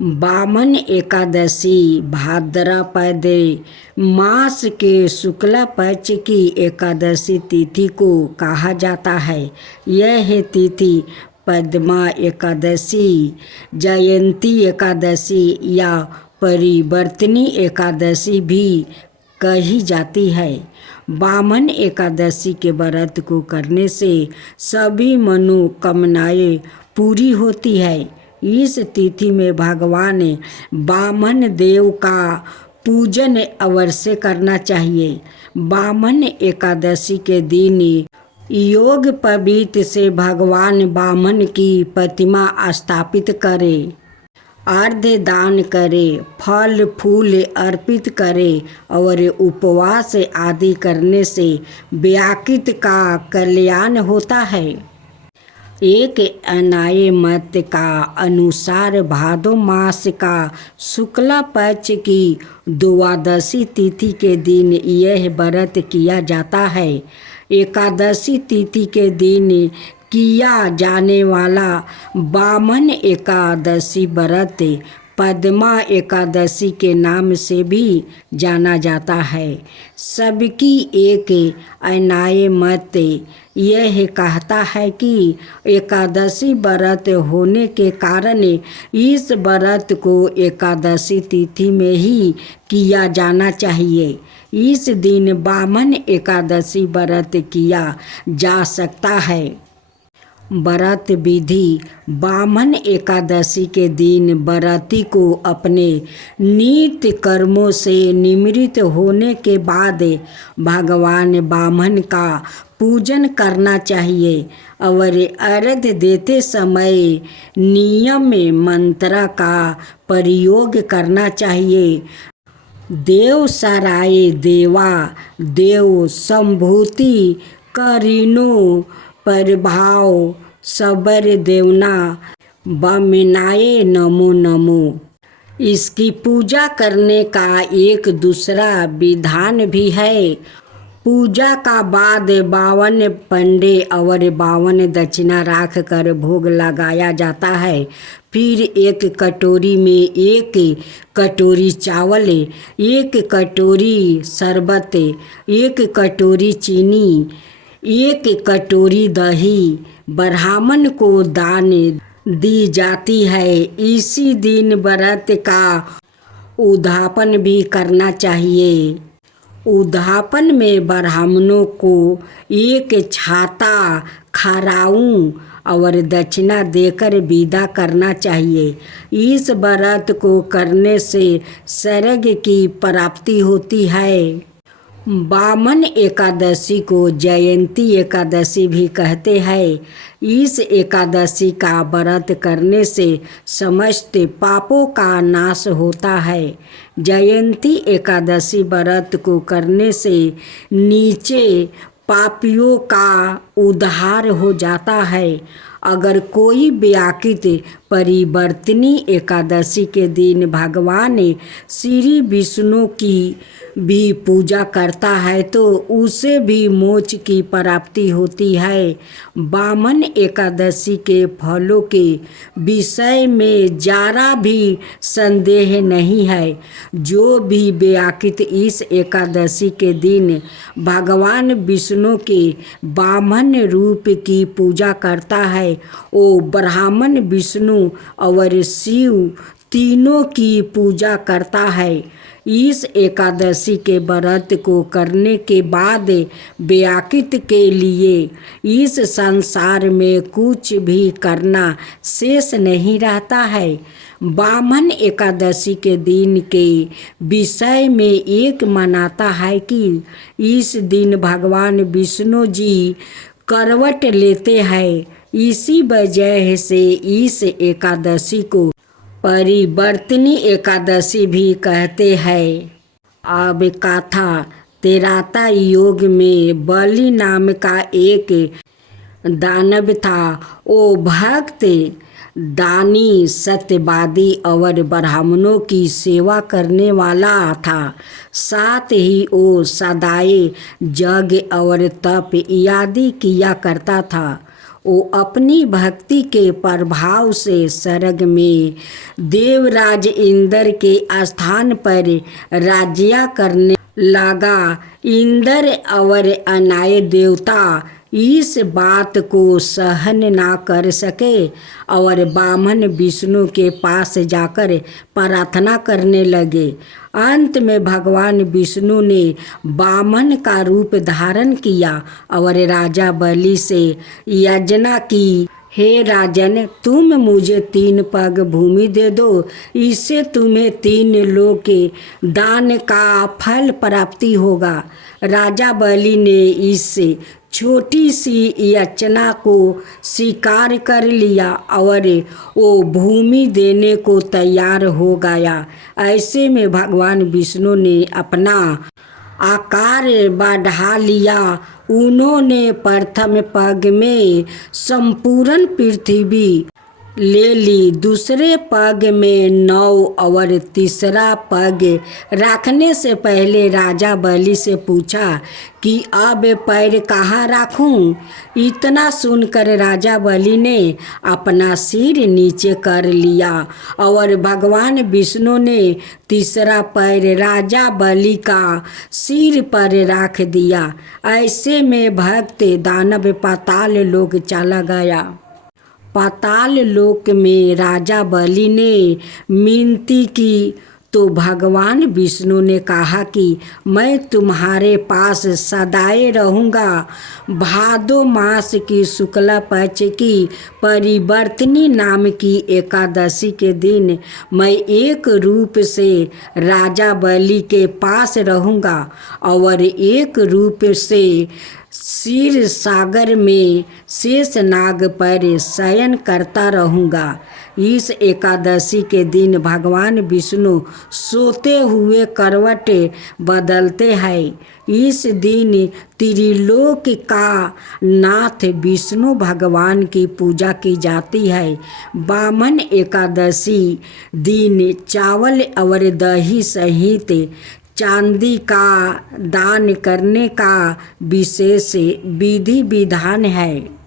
बामन एकादशी भाद्रपद मास के शुक्ल पक्ष की एकादशी तिथि को कहा जाता है। यह तिथि पद्मा एकादशी, जयंती एकादशी या परिवर्तनी एकादशी भी कही जाती है। बामन एकादशी के व्रत को करने से सभी मनोकामनाएं पूरी होती है। इस तिथि में भगवान बामन देव का पूजन अवश्य करना चाहिए। बामन एकादशी के दिन योग पवित्र से भगवान बामन की प्रतिमा स्थापित करें, अर्घ्य दान करें, फल फूल अर्पित करें और उपवास आदि करने से व्याकृत का कल्याण होता है। एक अन्य मत का अनुसार भादो मास का शुक्ल पक्ष की द्वादशी तिथि के दिन यह व्रत किया जाता है। एकादशी तिथि के दिन किया जाने वाला बामन एकादशी व्रत पद्मा एकादशी के नाम से भी जाना जाता है। सबकी एक अन्य मत यह कहता है कि एकादशी व्रत होने के कारण इस व्रत को एकादशी तिथि में ही किया जाना चाहिए। इस दिन बामन एकादशी व्रत किया जा सकता है। व्रत विधि: बामन एकादशी के दिन व्रती को अपने नित्य कर्मों से निवृत्त होने के बाद भगवान बामन का पूजन करना चाहिए और अर्घ्य देते समय नियम मंत्र का प्रयोग करना चाहिए। देव सराय देवा, देव संभूति करीनो प्रभाव सबर देवना बमिनाए नमो नमो। इसकी पूजा करने का एक दूसरा विधान भी है। पूजा का बाद 52 पंडे और 52 दक्षिणा रख कर भोग लगाया जाता है। फिर एक कटोरी में 1 कटोरी चावल, 1 कटोरी शरबत, 1 कटोरी चीनी, 1 कटोरी दही ब्राह्मण को दान दी जाती है। इसी दिन व्रत का उद्यापन भी करना चाहिए। उद्यापन में ब्राह्मणों को 1 छाता खराऊं और दक्षिणा देकर विदा करना चाहिए। इस व्रत को करने से स्वर्ग की प्राप्ति होती है। बामन एकादशी को जयंती एकादशी भी कहते हैं। इस एकादशी का व्रत करने से समस्त पापों का नाश होता है। जयंती एकादशी व्रत को करने से नीचे पापियों का उद्धार हो जाता है। अगर कोई व्याकृत परिवर्तनी एकादशी के दिन भगवान श्री विष्णु की भी पूजा करता है तो उसे भी मोक्ष की प्राप्ति होती है। बामन एकादशी के फलों के विषय में जरा भी संदेह नहीं है। जो भी व्याकृत इस एकादशी के दिन भगवान विष्णु के बामन रूप की पूजा करता है वो ब्राह्मण, विष्णु और शिव तीनों की पूजा करता है। इस एकादशी के व्रत को करने के बाद व्याकृत के लिए इस संसार में कुछ भी करना शेष नहीं रहता है। बामन एकादशी के दिन के विषय में एक मान्यता है कि इस दिन भगवान विष्णु जी करवट लेते हैं। इसी वजह से इस एकादशी को परिवर्तनी एकादशी भी कहते हैं। अब कथा: त्रेता युग में बलि नाम का एक दानव था। वो भक्त, दानी, सत्यवादी और ब्राह्मणों की सेवा करने वाला था। साथ ही वो सदाए यज्ञ और तप इत्यादि किया करता था। वो अपनी भक्ति के प्रभाव से स्वर्ग में देवराज इंद्र के स्थान पर राज्य करने लगा। इंद्र और अन्य देवता इस बात को सहन ना कर सके और बामन विष्णु के पास जाकर प्रार्थना करने लगे। अंत में भगवान विष्णु ने बामन का रूप धारण किया और राजा बलि से याचना की, हे राजन, तुम मुझे 3 पग भूमि दे दो, इससे तुम्हें 3 लोक के दान का फल प्राप्ति होगा। राजा बलि ने इस छोटी सी याचना को स्वीकार कर लिया और वो भूमि देने को तैयार हो गया। ऐसे में भगवान विष्णु ने अपना आकार बढ़ा लिया। उन्होंने प्रथम पग में संपूर्ण पृथ्वी ले ली, दूसरे पग में 9 और तीसरा पग रखने से पहले राजा बलि से पूछा कि अब पैर कहाँ रखूं। इतना सुनकर राजा बलि ने अपना सिर नीचे कर लिया और भगवान विष्णु ने तीसरा पैर राजा बलि का सिर पर रख दिया। ऐसे में भक्त दानव पाताल लोक चला गया। पाताल लोक में राजा बलि ने मिनती की तो भगवान विष्णु ने कहा कि मैं तुम्हारे पास सदाए रहूँगा। भादो मास की शुक्ला पक्ष की परिवर्तनी नाम की एकादशी के दिन मैं एक रूप से राजा बलि के पास रहूँगा और एक रूप से क्षीर सागर में शेष नाग पर शयन करता रहूँगा। इस एकादशी के दिन भगवान विष्णु सोते हुए करवट बदलते हैं। इस दिन त्रिलोक का नाथ विष्णु भगवान की पूजा की जाती है। वामन एकादशी दिन चावल और दही सहित चांदी का दान करने का विशेष विधि विधान है।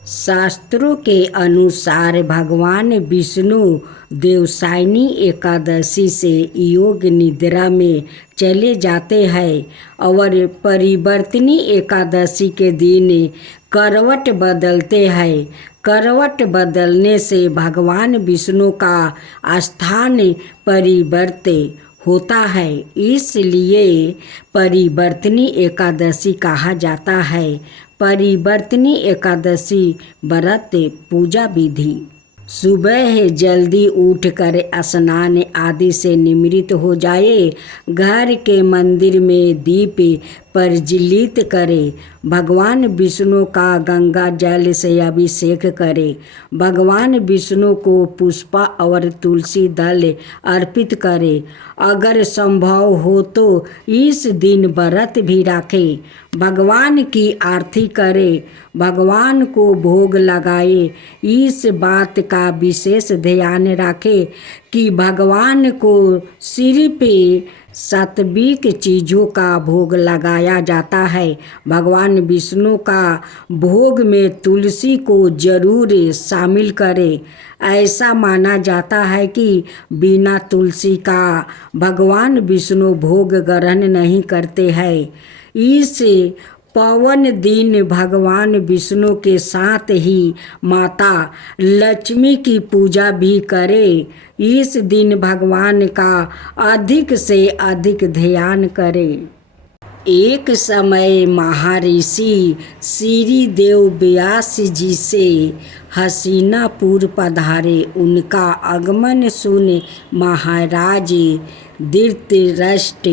शास्त्रों के अनुसार भगवान विष्णु देवसायनी एकादशी से योग निद्रा में चले जाते हैं और परिवर्तनी एकादशी के दिन करवट बदलते हैं। करवट बदलने से भगवान विष्णु का स्थान परिवर्तित होता है, इसलिए परिवर्तनी एकादशी कहा जाता है। परिवर्तनी एकादशी व्रत पूजा विधि: सुबह जल्दी उठकर स्नान आदि से निवृत्त हो जाए, घर के मंदिर में दीप प्रज्वलित करे, भगवान विष्णु का गंगा जल से अभिषेक करे, भगवान विष्णु को पुष्प और तुलसी दल अर्पित करे, अगर संभव हो तो इस दिन व्रत भी रखे, भगवान की आरती करे, भगवान को भोग लगाए। इस बात का विशेष ध्यान रखे कि भगवान को सिर्फ सात्विक चीज़ों का भोग लगाया जाता है। भगवान विष्णु का भोग में तुलसी को जरूर शामिल करें। ऐसा माना जाता है कि बिना तुलसी का भगवान विष्णु भोग ग्रहण नहीं करते हैं। इस पावन दिन भगवान विष्णु के साथ ही माता लक्ष्मी की पूजा भी करें। इस दिन भगवान का अधिक से अधिक ध्यान करें। एक समय महर्षि श्री देव व्यास जी से हस्तिनापुर पधारे। उनका आगमन सुन महाराज धृतराष्ट्र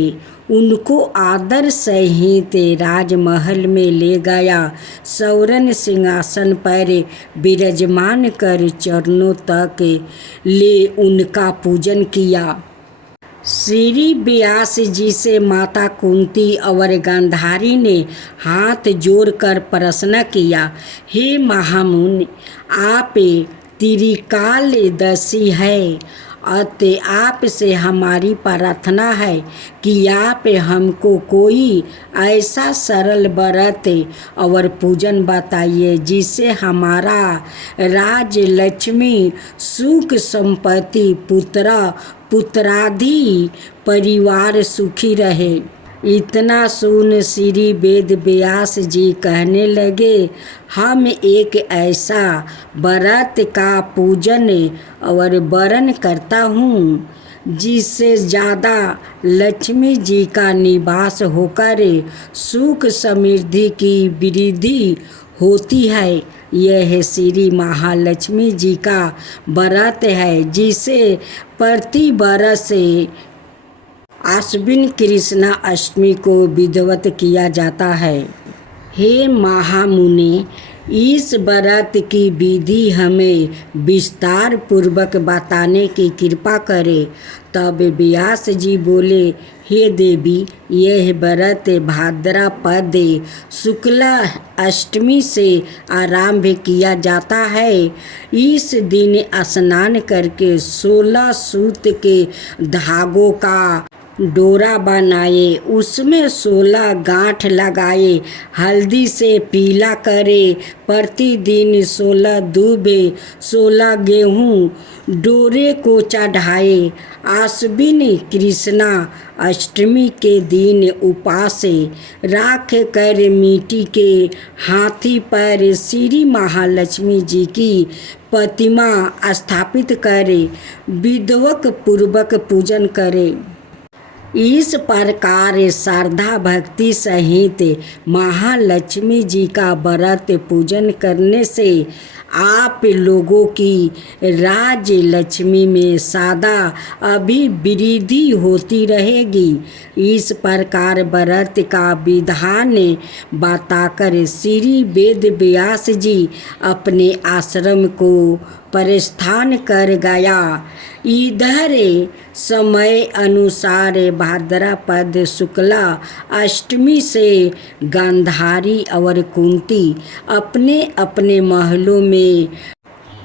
उनको आदर सहित राजमहल में ले गया। स्वर्ण सिंहासन पर विराजमान कर चरणों तक ले उनका पूजन किया। श्री व्यास जी से माता कुंती और गांधारी ने हाथ जोड़कर प्रश्न किया, हे महामुनि, आप त्रिकालदर्शी है अतः आप से हमारी प्रार्थना है कि आप हमको कोई ऐसा सरल व्रत और पूजन बताइए जिससे हमारा राज, लक्ष्मी, सुख, संपत्ति, पुत्र पुत्रादि परिवार सुखी रहे। इतना सुन श्री वेद व्यास जी कहने लगे, हम एक ऐसा व्रत का पूजन और वरण करता हूँ जिससे ज़्यादा लक्ष्मी जी का निवास होकर सुख समृद्धि की वृद्धि होती है। यह श्री महालक्ष्मी जी का व्रत है जिसे प्रति वर्ष आश्विन कृष्णा अष्टमी को विधिवत किया जाता है। हे महामुनि, इस व्रत की विधि हमें विस्तार पूर्वक बताने की कृपा करे। तब व्यास जी बोले, हे देवी, यह व्रत भाद्रपद शुक्ला अष्टमी से आरंभ किया जाता है। इस दिन स्नान करके 16 सूत के धागों का डोरा बनाए, उसमें 16 गांठ लगाए, हल्दी से पीला करे, प्रतिदिन 16 दूब 16 गेहूँ डोरे को चढ़ाए। आश्विन कृष्णा अष्टमी के दिन उपास राख कर मिट्टी के हाथी पर श्री महालक्ष्मी जी की प्रतिमा स्थापित करे, विधिवत पूर्वक पूजन करे। इस प्रकार श्रद्धा भक्ति सहित महालक्ष्मी जी का व्रत पूजन करने से आप लोगों की राज लक्ष्मी में सदा अभिवृद्धि होती रहेगी। इस प्रकार व्रत का विधान बताकर श्री वेद व्यास जी अपने आश्रम को प्रस्थान कर गया। इधर समय अनुसार भाद्रपद शुक्ला अष्टमी से गांधारी और कुंती अपने अपने महलों में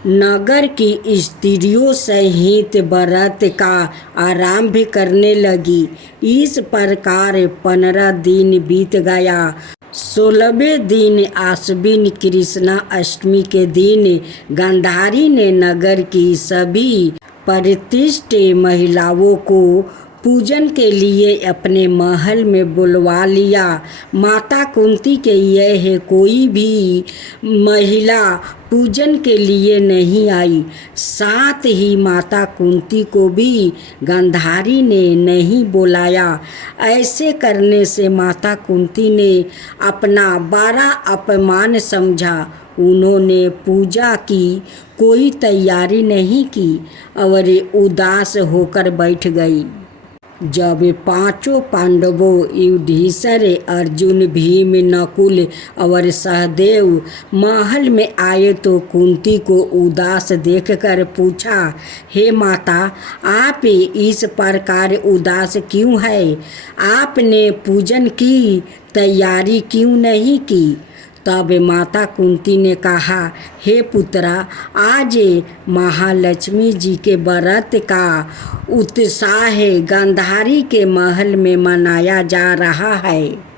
नगर की स्त्रियों सहित व्रत का आरंभ करने लगी। इस प्रकार 15 दिन बीत गया। 16वें दिन आश्विन कृष्णा अष्टमी के दिन गांधारी ने नगर की सभी प्रतिष्ठित महिलाओं को पूजन के लिए अपने महल में बुलवा लिया। माता कुंती के यह कोई भी महिला पूजन के लिए नहीं आई। साथ ही माता कुंती को भी गांधारी ने नहीं बुलाया। ऐसे करने से माता कुंती ने अपना बड़ा अपमान समझा। उन्होंने पूजा की कोई तैयारी नहीं की और उदास होकर बैठ गई। जब पांचों पांडवों युधिष्ठिर, अर्जुन, भीम, नकुल और सहदेव महल में आए तो कुंती को उदास देखकर पूछा, हे माता, आप इस प्रकार उदास क्यों है? आपने पूजन की तैयारी क्यों नहीं की? तब माता कुंती ने कहा, हे पुत्रा, आज महालक्ष्मी जी के व्रत का उत्साह गांधारी के महल में मनाया जा रहा है।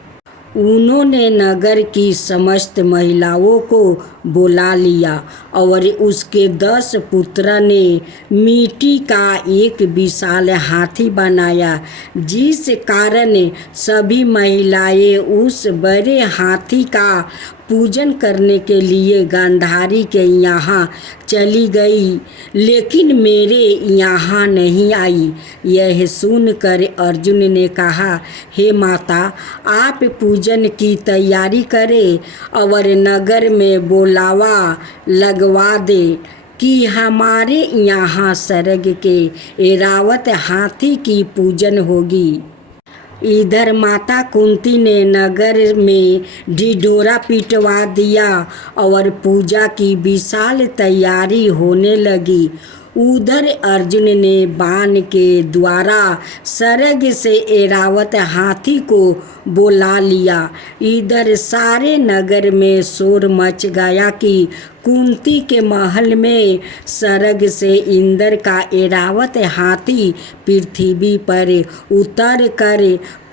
उन्होंने नगर की समस्त महिलाओं को बुला लिया और उसके 10 पुत्र ने मिट्टी का एक विशाल हाथी बनाया, जिस कारण सभी महिलाएं उस बड़े हाथी का पूजन करने के लिए गांधारी के यहाँ चली गई, लेकिन मेरे यहाँ नहीं आई। यह सुनकर अर्जुन ने कहा, हे माता, आप पूजन की तैयारी करें और नगर में बुलावा लगवा दे कि हमारे यहाँ सर्ग के ऐरावत हाथी की पूजन होगी। इधर माता कुंती ने नगर में ढिढोरा पिटवा दिया और पूजा की विशाल तैयारी होने लगी। उधर अर्जुन ने बाण के द्वारा सरग से ऐरावत हाथी को बुला लिया। इधर सारे नगर में शोर मच गया कि कुंती के महल में सरग से इंद्र का ऐरावत हाथी पृथ्वी पर उतर कर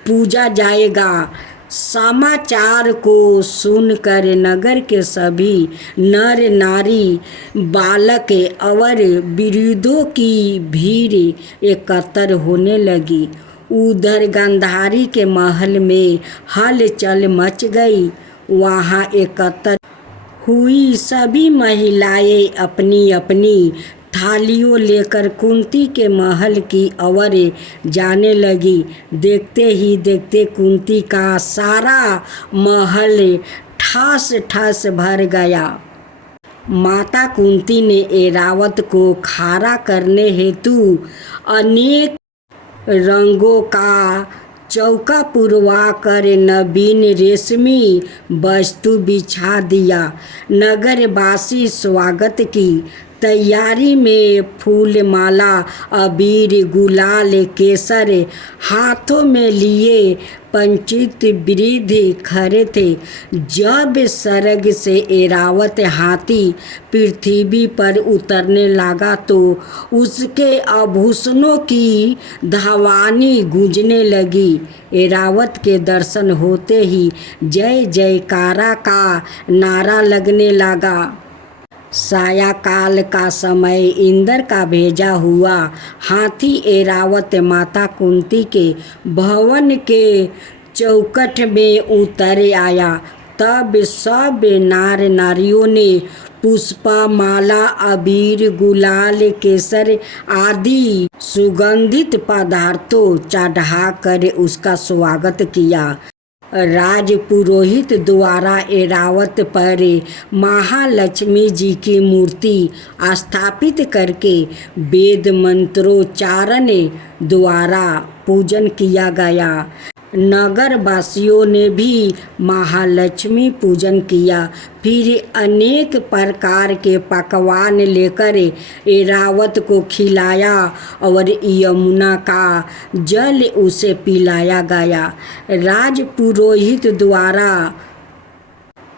पूजा जाएगा। समाचार को सुनकर नगर के सभी नर नारी बालक और वृद्धों की भीड़ एकत्र होने लगी। उधर गांधारी के महल में हलचल मच गई। वहाँ एकत्र हुई सभी महिलाएं अपनी अपनी थालियों लेकर कुंती के महल की ओर जाने लगी। देखते ही देखते कुंती का सारा महल ठस ठस भर गया। माता कुंती ने ऐरावत को खड़ा करने हेतु अनेक रंगों का चौका पुरवा कर नवीन रेशमी वस्तु बिछा दिया। नगरवासी स्वागत की तैयारी में फूल माला अबीर गुलाल केसर हाथों में लिए पंचित वृद्ध खड़े थे। जब सरग से ऐरावत हाथी पृथ्वी पर उतरने लगा तो उसके आभूषणों की धावानी गूंजने लगी। ऐरावत के दर्शन होते ही जय जयकारा का नारा लगने लगा। सायंकाल का समय इंद्र का भेजा हुआ हाथी ऐरावत माता कुंती के भवन के चौखट में उतर आया। तब सब नार नारियों ने पुष्पा माला अबीर गुलाल केसर आदि सुगंधित पदार्थों चढ़ाकर उसका स्वागत किया। राज पुरोहित द्वारा ऐरावत पर महालक्ष्मी जी की मूर्ति स्थापित करके वेद मंत्रोच्चारण द्वारा पूजन किया गया। नगर वासियों ने भी महालक्ष्मी पूजन किया। फिर अनेक प्रकार के पकवान लेकर ऐरावत को खिलाया और यमुना का जल उसे पिलाया गया। राज पुरोहित द्वारा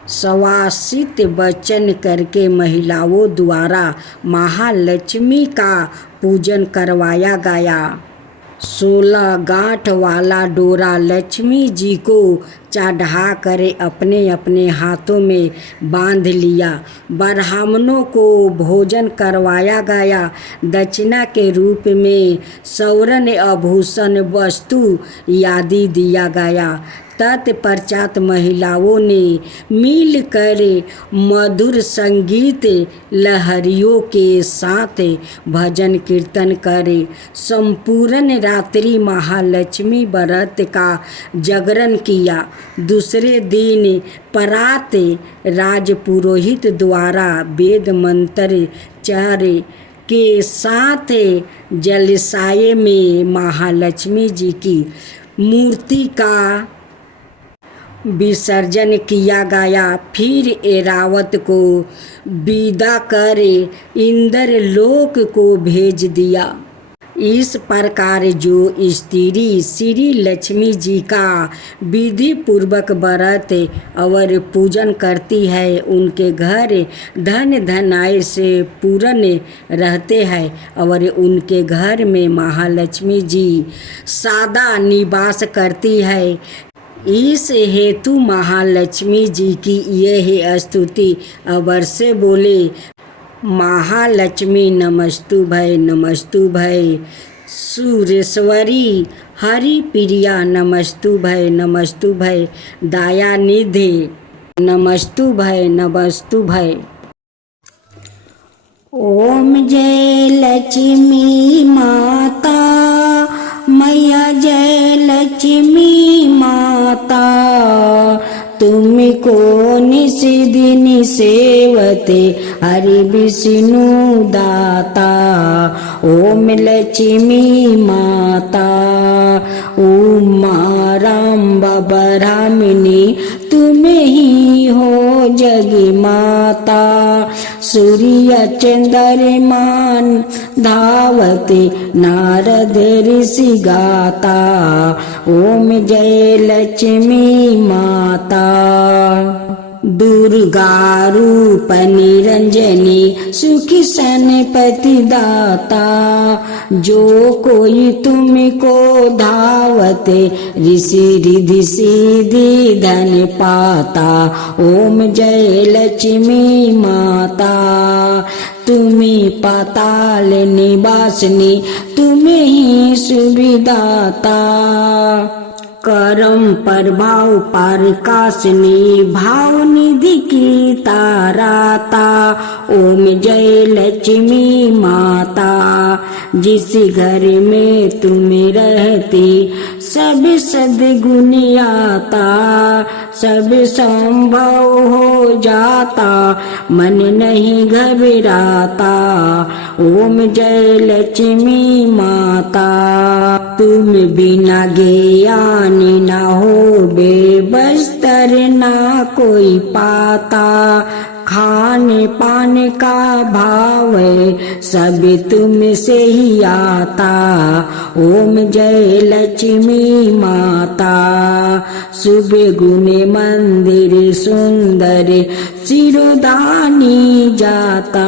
सुवासित वचन करके महिलाओं द्वारा महालक्ष्मी का पूजन करवाया गया। 16 गांठ वाला डोरा लक्ष्मी जी को चढ़ा कर अपने अपने हाथों में बांध लिया। ब्राह्मणों को भोजन करवाया गया। दक्षिणा के रूप में स्वर्ण आभूषण वस्तु आदि दिया गया। तत्पश्चात महिलाओं ने मिलकर मधुर संगीत लहरियों के साथ भजन कीर्तन करे संपूर्ण रात्रि महालक्ष्मी व्रत का जागरण किया। दूसरे दिन प्रात राजपुरोहित द्वारा वेद मंत्र चार्य के साथ जलाशय में महालक्ष्मी जी की मूर्ति का विसर्जन किया गया। फिर ऐरावत को विदा कर इंद्र लोक को भेज दिया। इस प्रकार जो स्त्री श्री लक्ष्मी जी का विधि पूर्वक व्रत और पूजन करती है उनके घर धन धनाय से पूर्ण रहते हैं और उनके घर में महालक्ष्मी जी सदा निवास करती है। इस हेतु महालक्ष्मी जी की यह स्तुति अवश्य बोले। महालक्ष्मी नमस्तुभय नमस्तुभय सुरेश्वरी हरि प्रिया नमस्तुभय नमस्तुभय दयानिधे नमस्तुभय नमस्तुभय। ओम जय लक्ष्मी माता मैया जय लक्ष्मी माता तुमको निस दिन सेवते हरि विष्णु दाता। ओम लक्ष्मी माता उमा राम ब्रह्मणी तुम ही हो जग माता। सूर्य चंद्रमान धावते नारद ऋषि गाता, ओम जय लक्ष्मी माता। दुर्गा रूप निरंजनी सुखी सनपति दाता, जो कोई तुमको धावते ऋषि रिधि सिद्धि धन पाता, ओम जय लक्ष्मी माता। तुम्हें पाताल निवासिनी तुम्हें ही सुविदाता, करम प्रभाव प्रकाशनी भाव निधि की ताराता, ओम जय लक्ष्मी माता। जिस घर में तुम रहती सब सद्गुण आता, सब संभव हो जाता मन नहीं घबराता, ओम जय लक्ष्मी माता। तुम बिना ज्ञान ना हो बेबस्तर ना कोई पाता, खाने पाने का भाव सब तुमसे ही आता, ओम जय लक्ष्मी माता। सुबह गुने मंदिर सुंदर सिरोधानी जाता,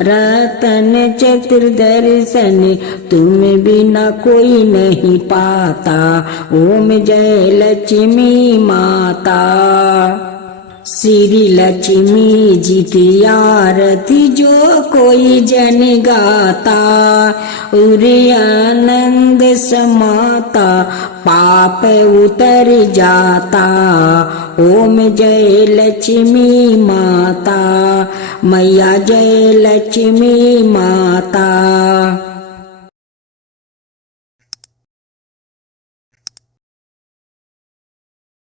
रतन चतुर्दर्शन तुम बिना कोई नहीं पाता, ओम जय लक्ष्मी माता। श्री लक्ष्मी जी की आरती जो कोई जन गाता, उरे आनंद समाता पाप उतर जाता, ओम जय लक्ष्मी माता। मैया जय लक्ष्मी माता।